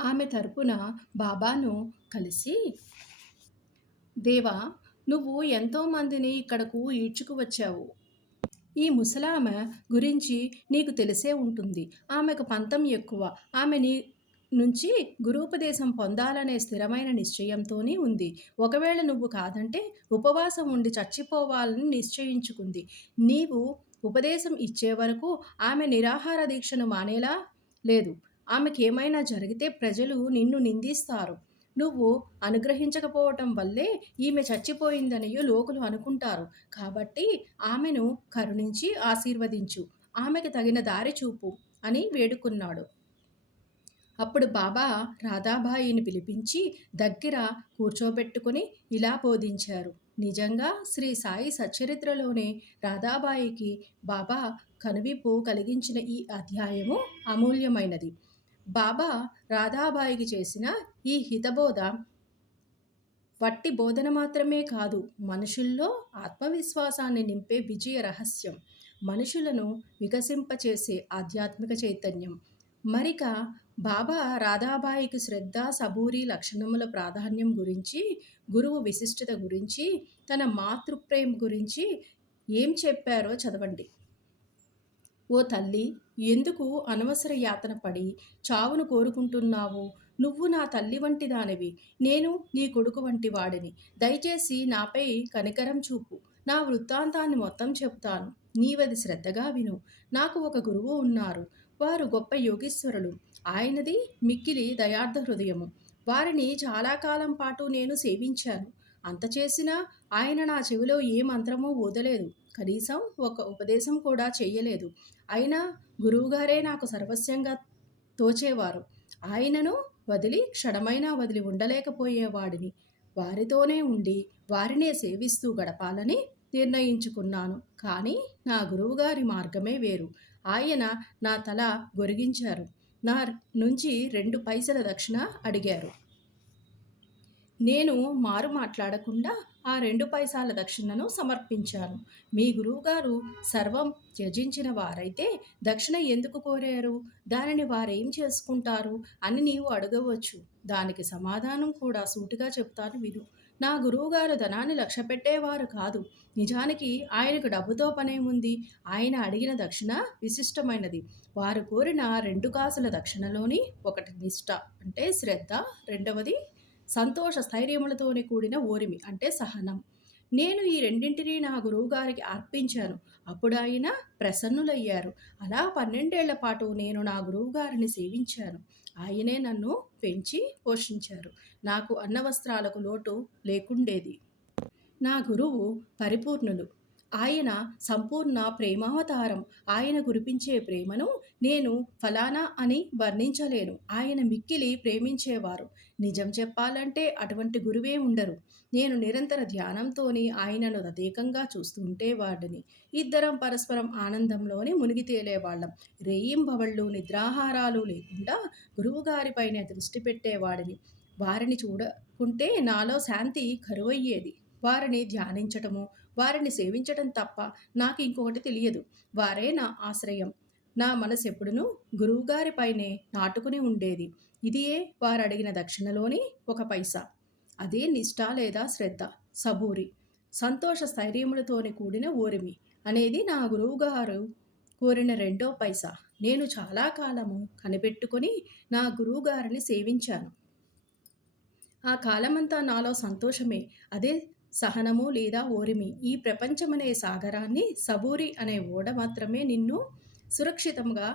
ఆమె తరపున బాబాను కలిసి, దేవా, నువ్వు ఎంతోమందిని ఇక్కడకు ఈడ్చుకువచ్చావు. ఈ ముసలామె గురించి నీకు తెలిసే ఉంటుంది. ఆమెకు పంతం ఎక్కువ. ఆమె నీ నుంచి గురూపదేశం పొందాలనే స్థిరమైన నిశ్చయంతోనే ఉంది. ఒకవేళ నువ్వు కాదంటే ఉపవాసం ఉండి చచ్చిపోవాలని నిశ్చయించుకుంది. నీవు ఉపదేశం ఇచ్చే వరకు ఆమె నిరాహార దీక్షను మానేలా లేదు. ఆమెకేమైనా జరిగితే ప్రజలు నిన్ను నిందిస్తారు. నువ్వు అనుగ్రహించకపోవటం వల్లే ఈమె చచ్చిపోయిందనియు లోకులు అనుకుంటారు. కాబట్టి ఆమెను కరుణించి ఆశీర్వదించు. ఆమెకు తగిన దారి చూపు అని వేడుకున్నాడు. అప్పుడు బాబా రాధాబాయిని పిలిపించి దగ్గర కూర్చోబెట్టుకుని ఇలా బోధించారు. నిజంగా శ్రీ సాయి సచ్చరిత్రలోనే రాధాబాయికి బాబా కనువిప్పు కలిగించిన ఈ అధ్యాయము అమూల్యమైనది. బాబా రాధాబాయికి చేసిన ఈ హితబోధ వట్టి బోధన మాత్రమే కాదు, మనుషుల్లో ఆత్మవిశ్వాసాన్ని నింపే విజయ రహస్యం, మనుషులను వికసింపచేసే ఆధ్యాత్మిక చైతన్యం. మరిక బాబా రాధాబాయికి శ్రద్ధ, సబూరి లక్షణముల ప్రాధాన్యం గురించి, గురువు విశిష్టత గురించి, తన మాతృప్రేమ గురించి ఏం చెప్పారో చదవండి. ఓ తల్లి, ఎందుకు అనవసర యాతన పడి చావును కోరుకుంటున్నావు? నువ్వు నా తల్లి వంటి దానివి, నేను నీ కొడుకు వంటి వాడిని. దయచేసి నాపై కనికరం చూపు. నా వృత్తాంతాన్ని మొత్తం చెప్తాను. నీవది శ్రద్ధగా విను. నాకు ఒక గురువు ఉన్నారు. వారు గొప్ప యోగీశ్వరులు. ఆయనది మిక్కిలి దయార్థ హృదయము. వారిని చాలా కాలం పాటు నేను సేవించాను. అంత చేసినా ఆయన నా చెవిలో ఏ మంత్రమూ ఊదలేదు. కనీసం ఒక ఉపదేశం కూడా చెయ్యలేదు. అయినా గురువుగారే నాకు సర్వస్వంగా తోచేవారు. ఆయనను వదిలి క్షణమైనా వదిలి ఉండలేకపోయేవాడిని. వారితోనే ఉండి వారినే సేవిస్తూ గడపాలని నిర్ణయించుకున్నాను. కానీ నా గురువుగారి మార్గమే వేరు. ఆయన నా తల గొరిగించారు. నా నుంచి 2 పైసల దక్షిణ అడిగారు. నేను మారు మాట్లాడకుండా ఆ 2 పైసల దక్షిణను సమర్పించాను. మీ గురువుగారు సర్వం త్యజించిన వారైతే దక్షిణ ఎందుకు కోరారు? దానిని వారేం చేసుకుంటారు అని నీవు అడగవచ్చు. దానికి సమాధానం కూడా సూటిగా చెప్తాను విను. నా గురువుగారు ధనాన్ని లక్ష్యపెట్టేవారు కాదు. నిజానికి ఆయనకు డబ్బుతో పనేముంది? ఆయన అడిగిన దక్షిణ విశిష్టమైనది. వారు కోరిన 2 కాసుల దక్షిణలోని ఒకటి నిష్ఠ అంటే శ్రద్ధ, రెండవది సంతోష స్థైర్యములతోని కూడిన ఓరిమి అంటే సహనం. నేను ఈ రెండింటినీ నా గురువుగారికి అర్పించాను. అప్పుడు ఆయన ప్రసన్నులయ్యారు. అలా 12 ఏళ్ల పాటు నేను నా గురువుగారిని సేవించాను. ఆయనే నన్ను పెంచి పోషించారు. నాకు అన్నవస్త్రాలకు లోటు లేకుండేది. నా గురువు పరిపూర్ణులు. ఆయన సంపూర్ణ ప్రేమావతారం. ఆయన కురిపించే ప్రేమను నేను ఫలానా అని వర్ణించలేను. ఆయన మిక్కిలి ప్రేమించేవారు. నిజం చెప్పాలంటే అటువంటి గురువే ఉండరు. నేను నిరంతర ధ్యానంతోని ఆయనను తదేకంగా చూస్తుంటే వాడిని. ఇద్దరం పరస్పరం ఆనందంలోని మునిగి తేలేవాళ్ళం. రేయింబవళ్ళు నిద్రాహారాలు లేకుండా గురువుగారిపైన దృష్టి పెట్టేవాడిని. వారిని చూడకుంటే నాలో శాంతి కరువయ్యేది. వారిని ధ్యానించటము, వారిని సేవించటం తప్ప నాకు ఇంకొకటి తెలియదు. వారే నా ఆశ్రయం. నా మనసు ఎప్పుడునూ గురువుగారిపైనే నాటుకుని ఉండేది. ఇదియే వారు అడిగిన దక్షిణలోని 1 పైసా. అదే నిష్ఠ లేదా శ్రద్ధ, సబూరి, సంతోష స్థైర్యములతోని కూడిన ఓరిమి అనేది నా గురువుగారు కోరిన 2వ పైసా. నేను చాలా కాలము కనిపెట్టుకొని నా గురువుగారిని సేవించాను. ఆ కాలమంతా నాలో సంతోషమే. అదే సహనము లేదా ఓరిమి. ఈ ప్రపంచమనే సాగరాన్ని, సబూరి అనే ఓడ మాత్రమే నిన్ను సురక్షితంగా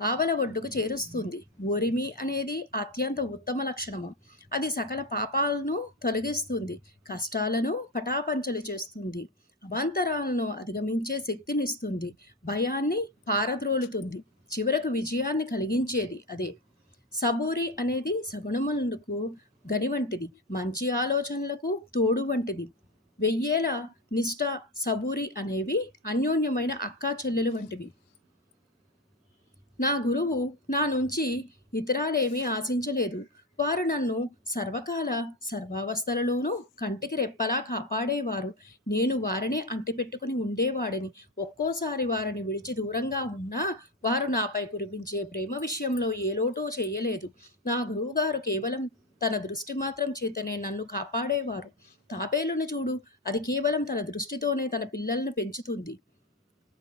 ఆవల ఒడ్డుకు చేరుస్తుంది. ఓరిమి అనేది అత్యంత ఉత్తమ లక్షణము. అది సకల పాపాలను తొలగిస్తుంది, కష్టాలను పటాపంచలు చేస్తుంది, అవాంతరాలను అధిగమించే శక్తినిస్తుంది, భయాన్ని పారద్రోలుతుంది, చివరకు విజయాన్ని కలిగించేది అదే. సబూరి అనేది సగుణములకు గని వంటిది, మంచి ఆలోచనలకు తోడు వంటిది. 1000 ఏళ్ల నిష్ఠ, సబూరి అనేవి అన్యోన్యమైన అక్కా చెల్లెలు వంటివి. నా గురువు నా నుంచి ఇతరాలేమీ ఆశించలేదు. వారు నన్ను సర్వకాల సర్వావస్థలలోనూ కంటికి రెప్పలా కాపాడేవారు. నేను వారినే అంటిపెట్టుకుని ఉండేవాడిని. ఒక్కోసారి వారిని విడిచి దూరంగా ఉన్నా వారు నాపై కురిపించే ప్రేమ విషయంలో ఏ లోటూ చేయలేదు. నా గురువుగారు కేవలం తన దృష్టి మాత్రం చేతనే నన్ను కాపాడేవారు. తాబేలుని చూడు, అది కేవలం తన దృష్టితోనే తన పిల్లల్ని పెంచుతుంది.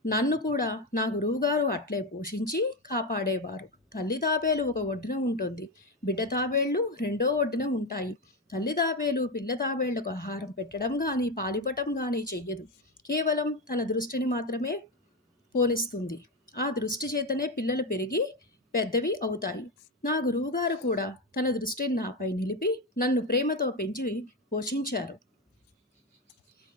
నన్ను కూడా నా గురువుగారు అట్లే పోషించి కాపాడేవారు. తల్లి తాబేలు ఒక ఒడ్డున ఉంటుంది. బిడ్డ తాబేళ్లు రెండో ఒడ్డున ఉంటాయి. తల్లి తాబేలు పిల్ల తాబేళ్లకు ఆహారం పెట్టడం కానీ పాలివ్వటం కానీ చెయ్యదు. కేవలం తన దృష్టిని మాత్రమే పోనిస్తుంది. ఆ దృష్టి చేతనే పిల్లలు పెరిగి పెద్దవి అవుతాయి. నా గురువుగారు కూడా తన దృష్టిని నాపై నిలిపి నన్ను ప్రేమతో పెంచి పోషించారు.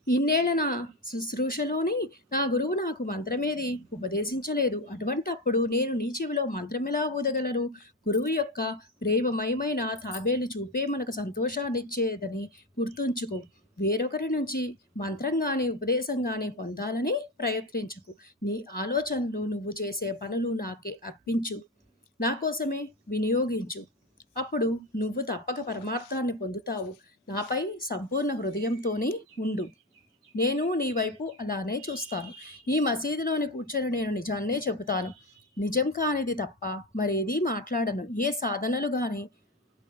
ఇన్నేళ్ల నా శుశ్రూషలోని నా గురువు నాకు మంత్రమేది ఉపదేశించలేదు. అటువంటప్పుడు నేను నీ చెవిలో మంత్రమెలా ఊదగలను? గురువు యొక్క ప్రేమమయమైన తాబేలు చూపే మనకు సంతోషాన్నిచ్చేదని గుర్తుంచుకో. వేరొకరి నుంచి మంత్రం కానీ ఉపదేశం కానీ పొందాలని ప్రయత్నించకు. నీ ఆలోచనలు, నువ్వు చేసే పనులు నాకే అర్పించు. నా కోసమే వినియోగించు. అప్పుడు నువ్వు తప్పక పరమార్థాన్ని పొందుతావు. నాపై సంపూర్ణ హృదయంతోనే ఉండు. నేను నీ వైపు అలానే చూస్తాను. ఈ మసీదులోని కూర్చొని నేను నిజాన్నే చెబుతాను. నిజం కానిది తప్ప మరేదీ మాట్లాడను. ఏ సాధనలు కానీ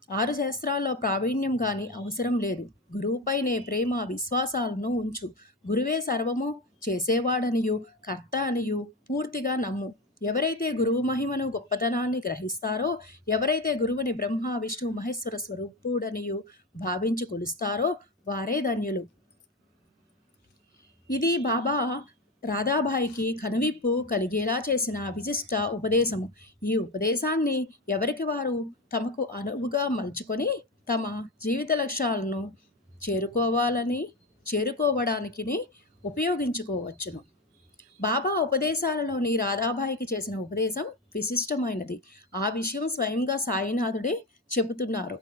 6 శాస్త్రాల్లో ప్రావీణ్యం కానీ అవసరం లేదు. గురువుపైనే ప్రేమ విశ్వాసాలను ఉంచు. గురువే సర్వము చేసేవాడనియు కర్త అనియు పూర్తిగా నమ్ము. ఎవరైతే గురువు మహిమను గొప్పతనాన్ని గ్రహిస్తారో, ఎవరైతే గురువుని బ్రహ్మ విష్ణు మహేశ్వర స్వరూపుడనియు భావించి కొలుస్తారో వారే ధన్యులు. ఇది బాబా రాధాబాయికి కనువిప్పు కలిగేలా చేసిన విశిష్ట ఉపదేశము. ఈ ఉపదేశాన్ని ఎవరికి వారు తమకు అనువుగా మలుచుకొని తమ జీవిత లక్ష్యాలను చేరుకోవడానికి ఉపయోగించుకోవచ్చును. బాబా ఉపదేశాలలోని రాధాబాయికి చేసిన ఉపదేశం విశిష్టమైనది. ఆ విషయం స్వయంగా సాయినాథుడే చెబుతున్నారు.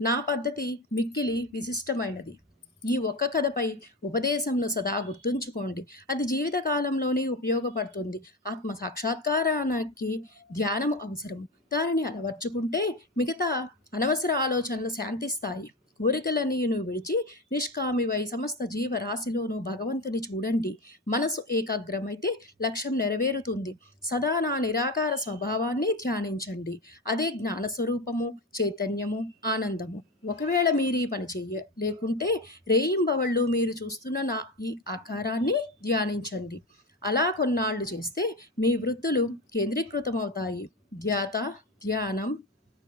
నా పద్ధతి మిక్కిలి విశిష్టమైనది. ఈ ఒక్క కథపై ఉపదేశంను సదా గుర్తుంచుకోండి. అది జీవితకాలంలోనే ఉపయోగపడుతుంది. ఆత్మ సాక్షాత్కారానికి ధ్యానము అవసరము. దానిని అలవర్చుకుంటే మిగతా అనవసర ఆలోచనలు శాంతిస్తాయి. కోరికలన్నీయును విడిచి నిష్కామివై సమస్త జీవరాశిలోనూ భగవంతుని చూడండి. మనసు ఏకాగ్రమైతే లక్ష్యం నెరవేరుతుంది. సదా నా నిరాకార స్వభావాన్ని ధ్యానించండి. అదే జ్ఞానస్వరూపము, చైతన్యము, ఆనందము. ఒకవేళ మీరు ఈ పని లేకుంటే రేయింబవళ్ళు మీరు చూస్తున్న నా ఈ ఆకారాన్ని ధ్యానించండి. అలా కొన్నాళ్ళు చేస్తే మీ వృత్తులు కేంద్రీకృతమవుతాయి. ధ్యాత, ధ్యానం,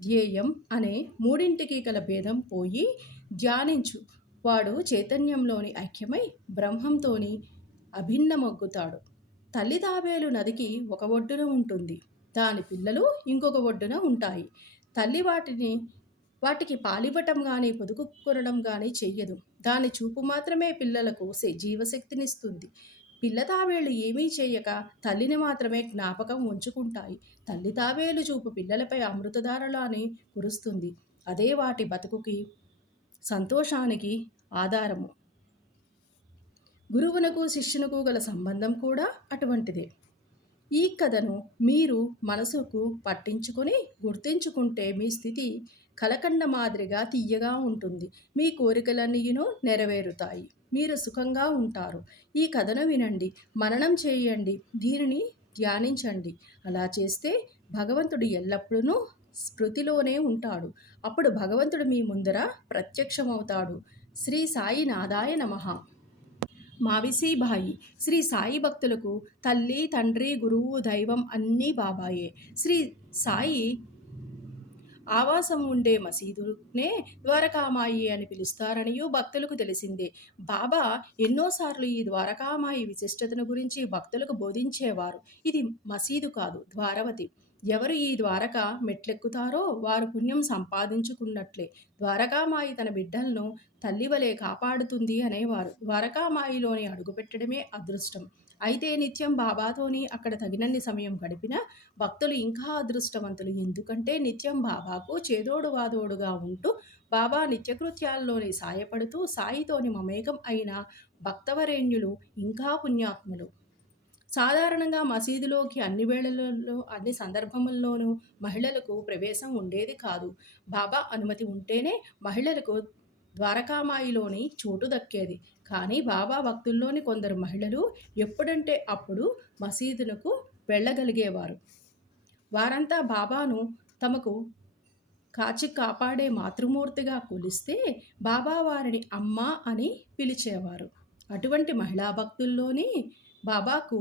ధ్యేయం అనే మూడింటికి గల భేదం పోయి ధ్యానించు వాడు చైతన్యంలోని ఐక్యమై బ్రహ్మంతోని అభిన్నమొగ్గుతాడు. తల్లి తాబేలు నదికి ఒక ఒడ్డున ఉంటుంది. దాని పిల్లలు ఇంకొక ఒడ్డున ఉంటాయి. తల్లి వాటికి పాలివ్వటం కానీ పొదుగు కొనడం కానీ చెయ్యదు. దాని చూపు మాత్రమే పిల్లలకు జీవశక్తినిస్తుంది. పిల్ల తాబేళ్లు ఏమీ చేయక తల్లిని మాత్రమే జ్ఞాపకం ఉంచుకుంటాయి. తల్లి తాబేలు చూపు పిల్లలపై అమృతధారలాని కురుస్తుంది. అదే వాటి బతుకుకి సంతోషానికి ఆధారము. గురువునకు శిష్యునకు గల సంబంధం కూడా అటువంటిదే. ఈ కథను మీరు మనసుకు పట్టించుకొని గుర్తించుకుంటే మీ స్థితి కలకండ మాదిరిగా తీయగా ఉంటుంది. మీ కోరికలన్నీను నెరవేరుతాయి. మీరు సుఖంగా ఉంటారు. ఈ కథను వినండి, మననం చేయండి, దీనిని ధ్యానించండి. అలా చేస్తే భగవంతుడు ఎల్లప్పుడూ స్మృతిలోనే ఉంటాడు. అప్పుడు భగవంతుడు మీ ముందర ప్రత్యక్షమవుతాడు. శ్రీ సాయి నాదాయ నమః. మావిసీబాయి. శ్రీ సాయి భక్తులకు తల్లి, తండ్రి, గురువు, దైవం అన్నీ బాబాయే. శ్రీ సాయి ఆవాసం ఉండే మసీదునే ద్వారకామాయి అని పిలుస్తారనియూ భక్తులకు తెలిసిందే. బాబా ఎన్నోసార్లు ఈ ద్వారకామాయి విశిష్టతను గురించి భక్తులకు బోధించేవారు. ఇది మసీదు కాదు, ద్వారవతి. ఎవరు ఈ ద్వారక మెట్లెక్కుతారో వారు పుణ్యం సంపాదించుకున్నట్లే. ద్వారకామాయి తన బిడ్డలను తల్లివలే కాపాడుతుంది అనేవారు. ద్వారకామాయిలోని అడుగుపెట్టడమే అదృష్టం. అయితే నిత్యం బాబాతోని అక్కడ తగినన్ని సమయం గడిపిన భక్తులు ఇంకా అదృష్టవంతులు. ఎందుకంటే నిత్యం బాబాకు చేదోడు వాదోడుగా ఉంటూ బాబా నిత్యకృత్యాల్లోని సాయపడుతూ సాయితోని మమేకం అయిన భక్తవరేణ్యులు ఇంకా పుణ్యాత్ములు. సాధారణంగా మసీదులోకి అన్ని వేళలలో, అన్ని సందర్భముల్లోనూ మహిళలకు ప్రవేశం ఉండేది కాదు. బాబా అనుమతి ఉంటేనే మహిళలకు ద్వారకామాయిలోని చోటు దక్కేది. కానీ బాబా భక్తుల్లోని కొందరు మహిళలు ఎప్పుడంటే అప్పుడు మసీదునకు వెళ్ళగలిగేవారు. వారంతా బాబాను తమకు కాచి కాపాడే మాతృమూర్తిగా కొలిస్తే బాబా వారిని అమ్మ అని పిలిచేవారు. అటువంటి మహిళా భక్తుల్లోని బాబాకు